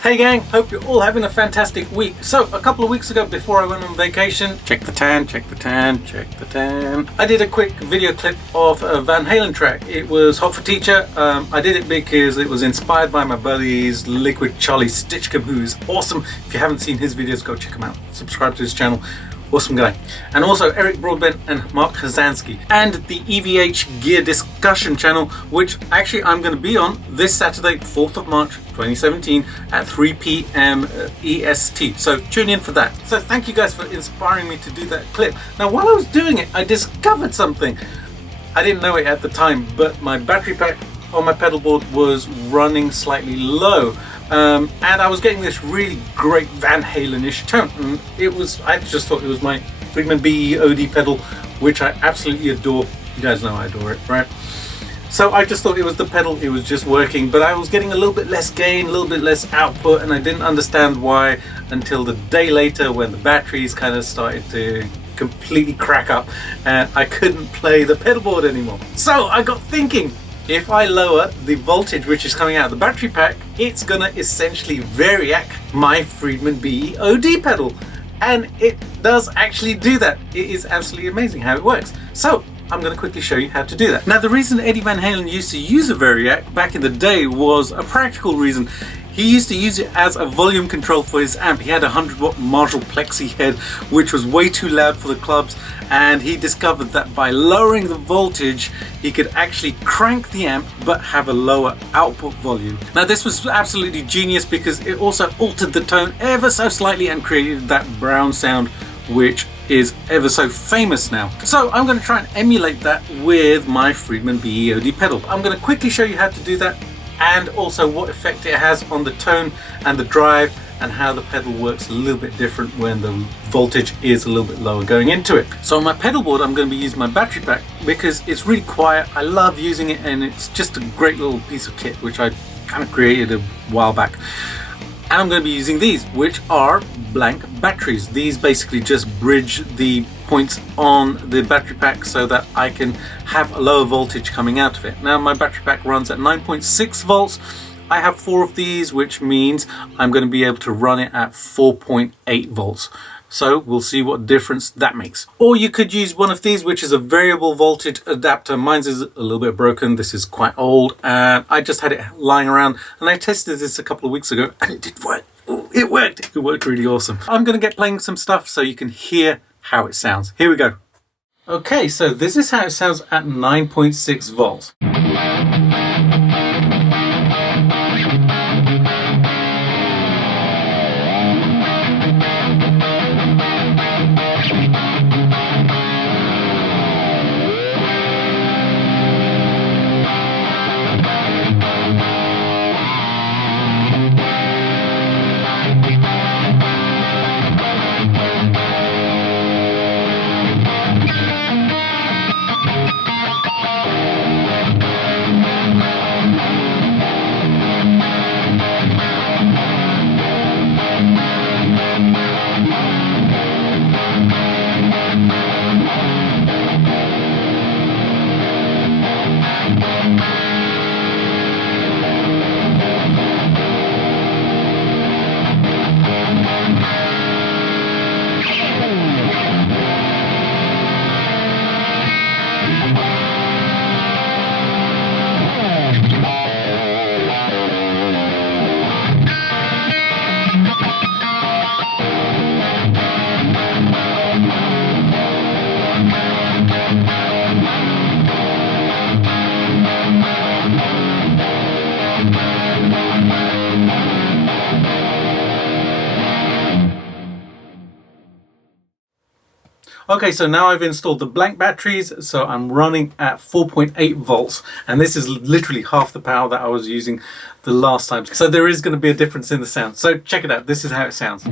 Hey gang, hope you're all having a fantastic week. So, a couple of weeks ago before I went on vacation, check the tan, I did a quick video clip of a Van Halen track. It was Hot for Teacher. I did it because it was inspired by my buddy's Liquid Charlie Stitchcombe, who is awesome. If you haven't seen his videos, go check him out. Subscribe to his channel. Awesome guy. And also Eric Broadbent and Mark Hazansky. And the EVH Gear Discussion channel, which actually I'm going to be on this Saturday, 4th of March 2017 at 3 p.m. EST. So tune in for that. So thank you guys for inspiring me to do that clip. Now while I was doing it, I discovered something. I didn't know it at the time, but my battery pack on my pedal board was running slightly low. And I was getting this really great Van Halen-ish tone, and I just thought it was my Friedman BE-OD pedal, which I absolutely adore. You guys know I adore it, right? So I just thought it was the pedal, it was just working, but I was getting a little bit less gain, a little bit less output, and I didn't understand why until the day later when the batteries kind of started to completely crack up and I couldn't play the pedal board anymore. So I got thinking, if I lower the voltage which is coming out of the battery pack, it's gonna essentially VariAC my Friedman BE-OD pedal. And it does actually do that. It is absolutely amazing how it works. So I'm going to quickly show you how to do that. Now the reason Eddie Van Halen used to use a VariAC back in the day was a practical reason. He used to use it as a volume control for his amp. He had a 100-watt Marshall Plexi head, which was way too loud for the clubs, and he discovered that by lowering the voltage, he could actually crank the amp but have a lower output volume. Now this was absolutely genius because it also altered the tone ever so slightly and created that brown sound, which is ever so famous now. So I'm going to try and emulate that with my Friedman BE-OD pedal. I'm going to quickly show you how to do that, and also what effect it has on the tone and the drive, and how the pedal works a little bit different when the voltage is a little bit lower going into it. So on my pedal board I'm going to be using my battery pack because it's really quiet. I love using it and it's just a great little piece of kit which I kind of created a while back. And I'm going to be using these, which are blank batteries. These basically just bridge the points on the battery pack so that I can have a lower voltage coming out of it. Now my battery pack runs at 9.6 volts. I have 4 of these, which means I'm going to be able to run it at 4.8 volts. So we'll see what difference that makes. Or you could use one of these, which is a variable voltage adapter. Mine's is a little bit broken. This is quite old, and I just had it lying around, and I tested this a couple of weeks ago and it did work. It worked. It worked really awesome. I'm going to get playing some stuff so you can hear how it sounds. Here we go. Okay, so this is how it sounds at 9.6 volts. Okay, so now I've installed the blank batteries, so I'm running at 4.8 volts, and this is literally half the power that I was using the last time. So there is going to be a difference in the sound. So check it out. This is how it sounds.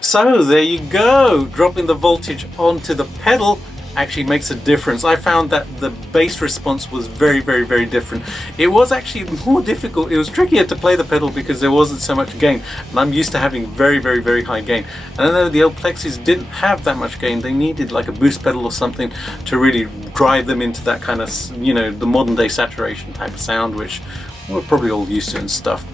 So there you go, dropping the voltage onto the pedal actually makes a difference. I found that the bass response was very different. It was actually more difficult, it was trickier to play the pedal because there wasn't so much gain, and I'm used to having very high gain. And I know the old Plexis didn't have that much gain, they needed like a boost pedal or something to really drive them into that kind of, you know, the modern day saturation type of sound, which we're probably all used to and stuff.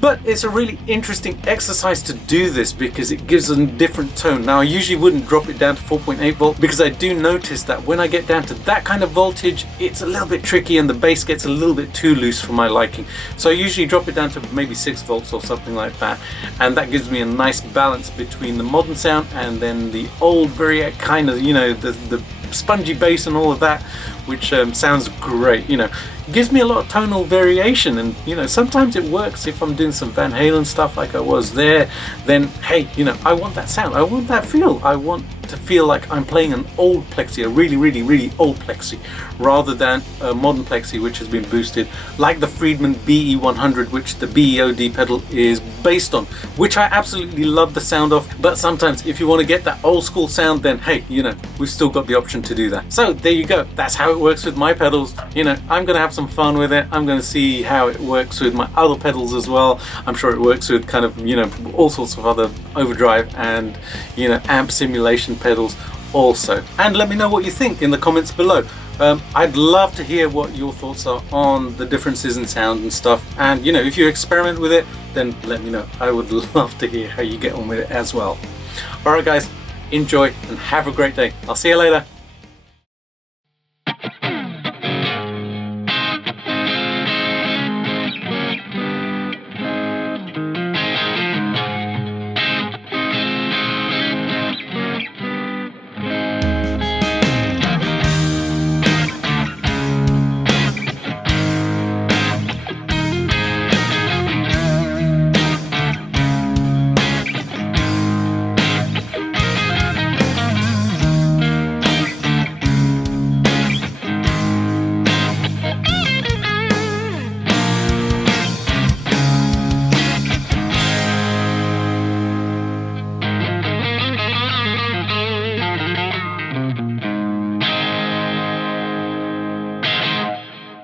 But it's a really interesting exercise to do this because it gives a different tone. Now I usually wouldn't drop it down to 4.8 volt because I do notice that when I get down to that kind of voltage it's a little bit tricky and the bass gets a little bit too loose for my liking. So I usually drop it down to maybe 6 volts or something like that, and that gives me a nice balance between the modern sound and then the old VariAC kind of, you know, the spongy bass and all of that, which sounds great, you know. It gives me a lot of tonal variation, and you know, sometimes it works if I'm doing some Van Halen stuff like I was there. Then hey, you know, I want that sound, I want that feel, I want to feel like I'm playing an old Plexi, a really old Plexi, rather than a modern Plexi which has been boosted like the Friedman BE100, which the BEOD pedal is based on, which I absolutely love the sound of. But sometimes if you want to get that old school sound, then hey, you know, we've still got the option to do that. So there you go, that's how it works with my pedals. You know, I'm gonna have some fun with it. I'm gonna see how it works with my other pedals as well. I'm sure it works with kind of, you know, all sorts of other overdrive and, you know, amp simulation pedals also. And let me know what you think in the comments below. I'd love to hear what your thoughts are on the differences in sound and stuff, and you know, if you experiment with it, then let me know. I would love to hear how you get on with it as well. Alright guys, enjoy and have a great day. I'll see you later.